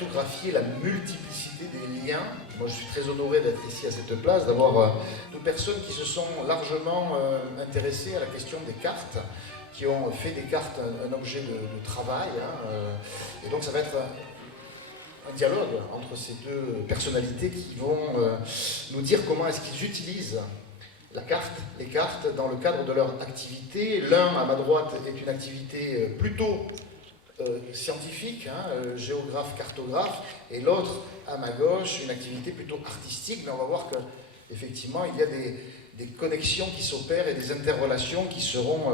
cartographier la multiplicité des liens. Moi, je suis très honoré d'être ici à cette place, d'avoir deux personnes qui se sont largement intéressées à la question des cartes, qui ont fait des cartes un objet de travail. Et donc, ça va être un dialogue entre ces deux personnalités qui vont nous dire comment est-ce qu'ils utilisent les cartes dans le cadre de leur activité. L'un, à ma droite, est une activité plutôt scientifique, géographe, cartographe, et l'autre, à ma gauche, une activité plutôt artistique, mais on va voir qu'effectivement, il y a des connexions qui s'opèrent et des interrelations qui seront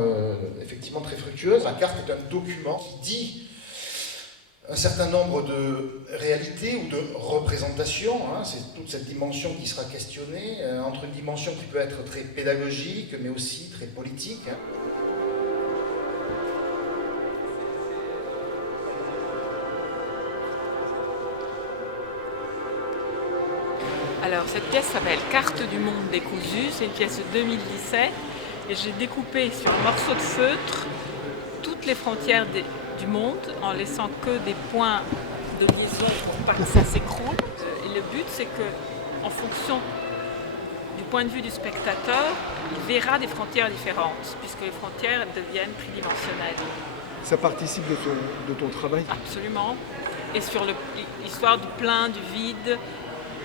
effectivement très fructueuses. La carte est un document qui dit un certain nombre de réalités ou de représentations. C'est toute cette dimension qui sera questionnée, entre une dimension qui peut être très pédagogique, mais aussi très politique. Alors, cette pièce s'appelle Carte du monde décousue, c'est une pièce de 2017 et j'ai découpé sur un morceau de feutre toutes les frontières du monde en laissant que des points de liaison pour pas que ça s'écroule. Et le but, c'est que, en fonction du point de vue du spectateur, il verra des frontières différentes puisque les frontières deviennent tridimensionnelles. Ça participe de ton travail? Absolument. Et sur l'histoire du plein, du vide,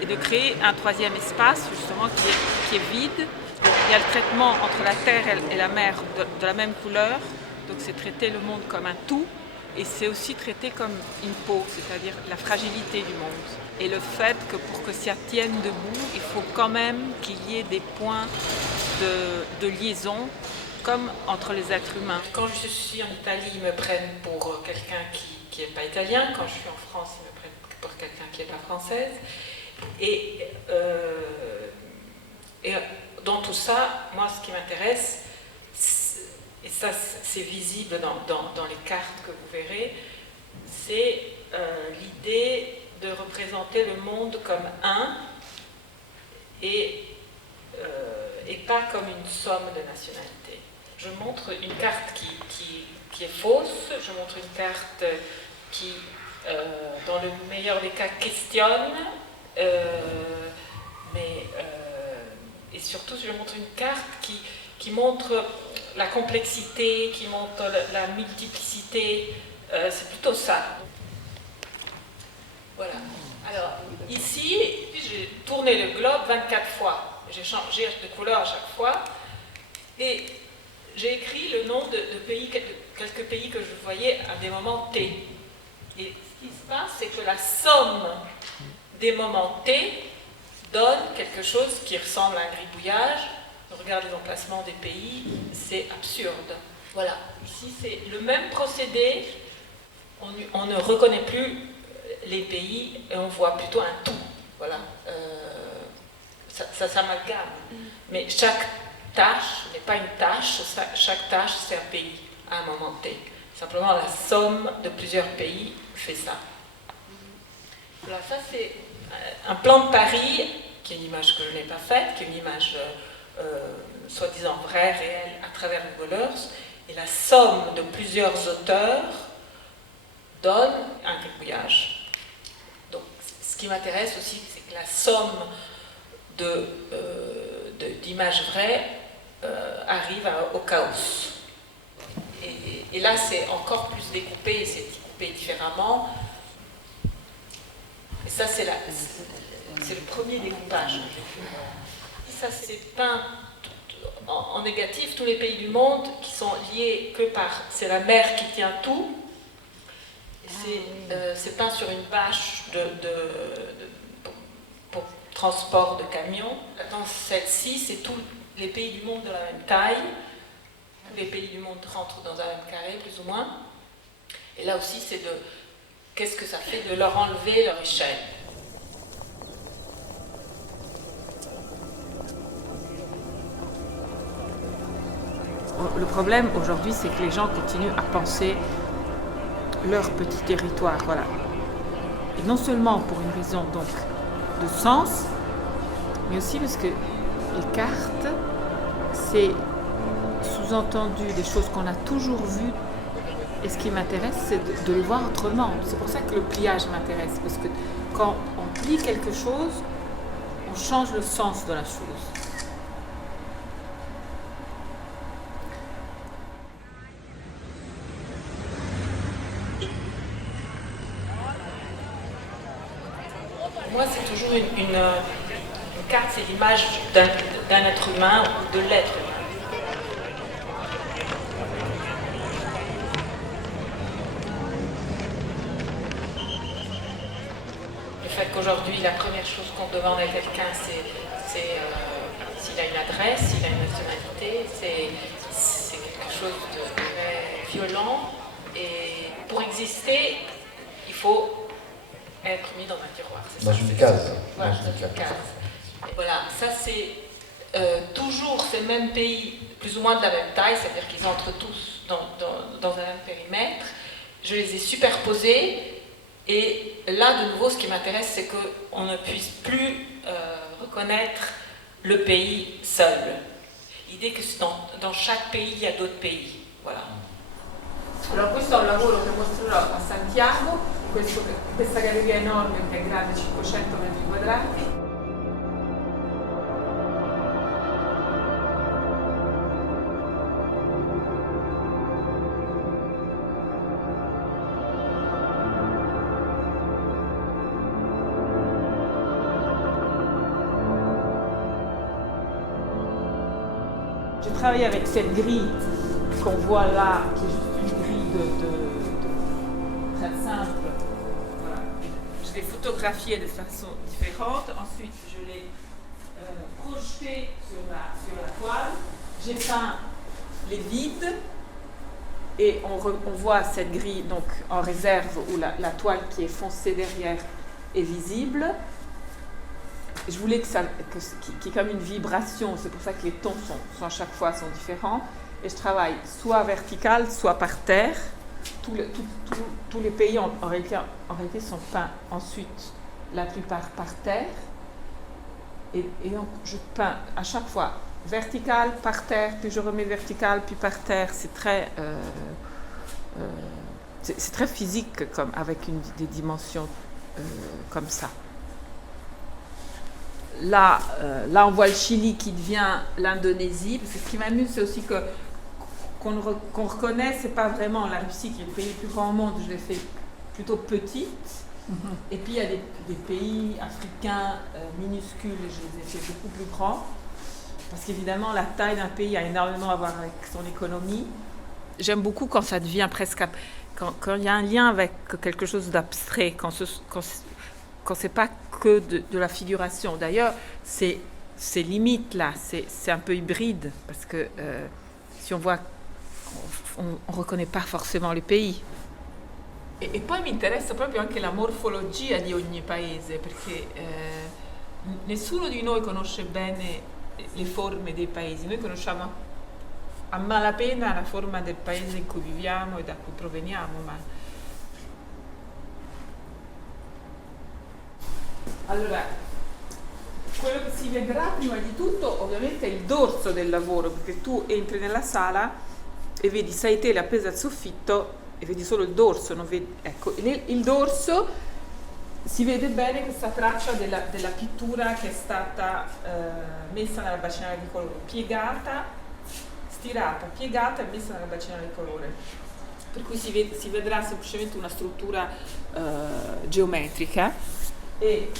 et de créer un troisième espace justement qui est vide. Il y a le traitement entre la terre et la mer de la même couleur, donc c'est traiter le monde comme un tout, et c'est aussi traité comme une peau, c'est-à-dire la fragilité du monde. Et le fait que pour que ça tienne debout, il faut quand même qu'il y ait des points de liaison, comme entre les êtres humains. Quand je suis en Italie, ils me prennent pour quelqu'un qui n'est pas italien. Quand je suis en France, ils me prennent pour quelqu'un qui n'est pas française. Et dans tout ça, moi, ce qui m'intéresse, et ça c'est visible dans les cartes que vous verrez, c'est l'idée de représenter le monde comme un et pas comme une somme de nationalités. Je montre une carte qui est fausse, je montre une carte qui, dans le meilleur des cas, questionne. Et surtout, je montre une carte qui montre la complexité, qui montre la multiplicité. C'est plutôt ça. Voilà. Alors, ici, j'ai tourné le globe 24 fois. J'ai changé de couleur à chaque fois. Et j'ai écrit le nom de quelques pays que je voyais à des moments T. Et ce qui se passe, c'est que la somme des moments T donne quelque chose qui ressemble à un gribouillage. On regarde les emplacements des pays, c'est absurde. Voilà, ici c'est le même procédé, on ne reconnaît plus les pays et on voit plutôt un tout. Voilà, ça s'amalgame. Mais chaque tâche n'est pas une tâche, chaque tâche c'est un pays à un moment T. Simplement la somme de plusieurs pays fait ça. Voilà, ça c'est un plan de Paris, qui est une image que je n'ai pas faite, qui est une image soi-disant vraie, réelle, à travers Google Earth, et la somme de plusieurs auteurs donne un gribouillage. Donc, ce qui m'intéresse aussi, c'est que la somme d'images vraies arrive au chaos. Et là, c'est encore plus découpé, et c'est découpé différemment. Et ça, c'est le premier découpage que j'ai fait. Et ça, c'est peint en négatif, tous les pays du monde qui sont liés que par... C'est la mer qui tient tout. C'est peint sur une bâche pour transport de camions. Dans celle-ci, c'est tous les pays du monde de la même taille. Tous les pays du monde rentrent dans un même carré, plus ou moins. Et là aussi, c'est de... Qu'est-ce que ça fait de leur enlever leur échelle? Le problème aujourd'hui, c'est que les gens continuent à penser leur petit territoire, voilà. Et non seulement pour une raison donc de sens, mais aussi parce que les cartes, c'est sous-entendu des choses qu'on a toujours vues Et ce qui m'intéresse, c'est de les voir autrement. C'est pour ça que le pliage m'intéresse, parce que quand on plie quelque chose, on change le sens de la chose. Pour moi, c'est toujours une carte, c'est l'image d'un être humain ou de l'être humain. Le fait qu'aujourd'hui, la première chose qu'on demande à quelqu'un, c'est s'il a une adresse, s'il a une nationalité, c'est quelque chose de très violent. Et pour exister, il faut être mis dans un tiroir. Dans une case. Voilà, dans une case. Et voilà, ça c'est toujours ces mêmes pays, plus ou moins de la même taille, c'est-à-dire qu'ils entrent tous dans un même périmètre. Je les ai superposés. Et là, de nouveau, ce qui m'intéresse, c'est qu'on ne puisse plus reconnaître le pays seul. L'idée que dans chaque pays, il y a d'autres pays. Voilà. Allora, questo è un lavoro che mostrerò a Santiago, questa galleria enorme che è grande 500 metri quadrati. J'ai travaillé avec cette grille qu'on voit là, qui est juste une grille très simple. Voilà. Je l'ai photographiée de façon différente. Ensuite, je l'ai projetée sur la toile. J'ai peint les vides et on voit cette grille donc, en réserve où la toile qui est foncée derrière est visible. Je voulais qu'il y ait comme une vibration, c'est pour ça que les tons à chaque fois sont différents. Et je travaille soit vertical, soit par terre. Tous les pays en réalité sont peints ensuite, la plupart par terre. Et donc je peins à chaque fois vertical, par terre, puis je remets vertical, puis par terre. C'est très physique, comme, avec des dimensions comme ça. Là, on voit le Chili qui devient l'Indonésie. Parce que ce qui m'amuse, c'est aussi qu'on reconnaît, c'est pas vraiment la Russie qui est le pays le plus grand au monde. Je l'ai fait plutôt petite. Et puis il y a des pays africains minuscules, je les ai fait beaucoup plus grands. Parce qu'évidemment, la taille d'un pays a énormément à voir avec son économie. J'aime beaucoup quand ça devient presque... Quand il y a un lien avec quelque chose d'abstrait, quand c'est pas que de la figuration. D'ailleurs, c'est limite là, c'est un peu hybride, parce que si on voit, on ne reconnaît pas forcément les pays. E poi mi interessa proprio anche la morfologia di ogni paese, perché nessuno di noi conosce bene le forme dei paesi. Noi conosciamo a malapena la forma del paese in cui viviamo e da cui proveniamo, ma allora, quello che si vedrà prima di tutto ovviamente è il dorso del lavoro, perché tu entri nella sala e vedi 6 tele appese al soffitto e vedi solo il dorso, non vedi, ecco, il dorso si vede bene questa traccia della pittura che è stata messa nella bacinaia di colore, piegata, stirata, piegata e messa nella bacinaia di colore. Per cui si vedrà semplicemente una struttura geometrica. E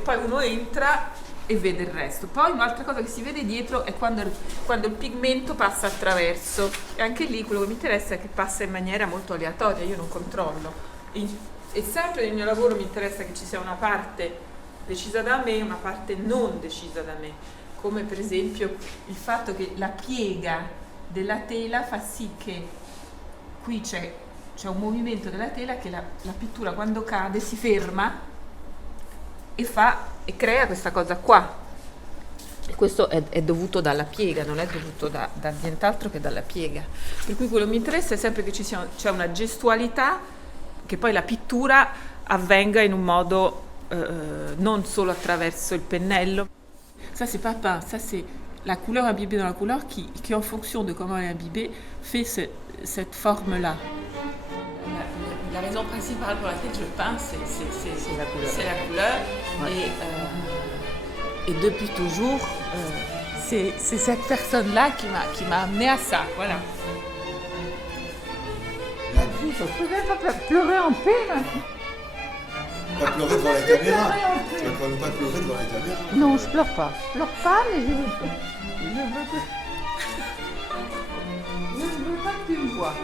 poi uno entra e vede il resto. Poi un'altra cosa che si vede dietro è quando il pigmento passa attraverso, e anche lì quello che mi interessa è che passa in maniera molto aleatoria, io non controllo. E sempre nel mio lavoro mi interessa che ci sia una parte decisa da me e una parte non decisa da me, come per esempio il fatto che la piega della tela fa sì che qui c'è un movimento della tela che la pittura quando cade si ferma e crea questa cosa qua. E questo è dovuto dalla piega, non è dovuto da nient'altro che dalla piega. Per cui quello che mi interessa è sempre che c'è una gestualità, che poi la pittura avvenga in un modo non solo attraverso il pennello. Ça c'est pas peint, ça c'est la couleur imbibée dans la couleur qui en fonction de comment elle est imbibée, fait cette forme-là. La raison principale pour laquelle je peins, c'est la couleur. C'est la couleur. Ouais. Et depuis toujours, c'est cette personne-là qui m'a amené à ça. Voilà. Je ne pouvais pas pleurer en paix maintenant. Pas pleurer devant la caméra. Tu vas quand même pas pleurer devant la caméra. Non, je pleure pas. Je pleure pas, mais je veux pas. Je veux pas que tu me vois.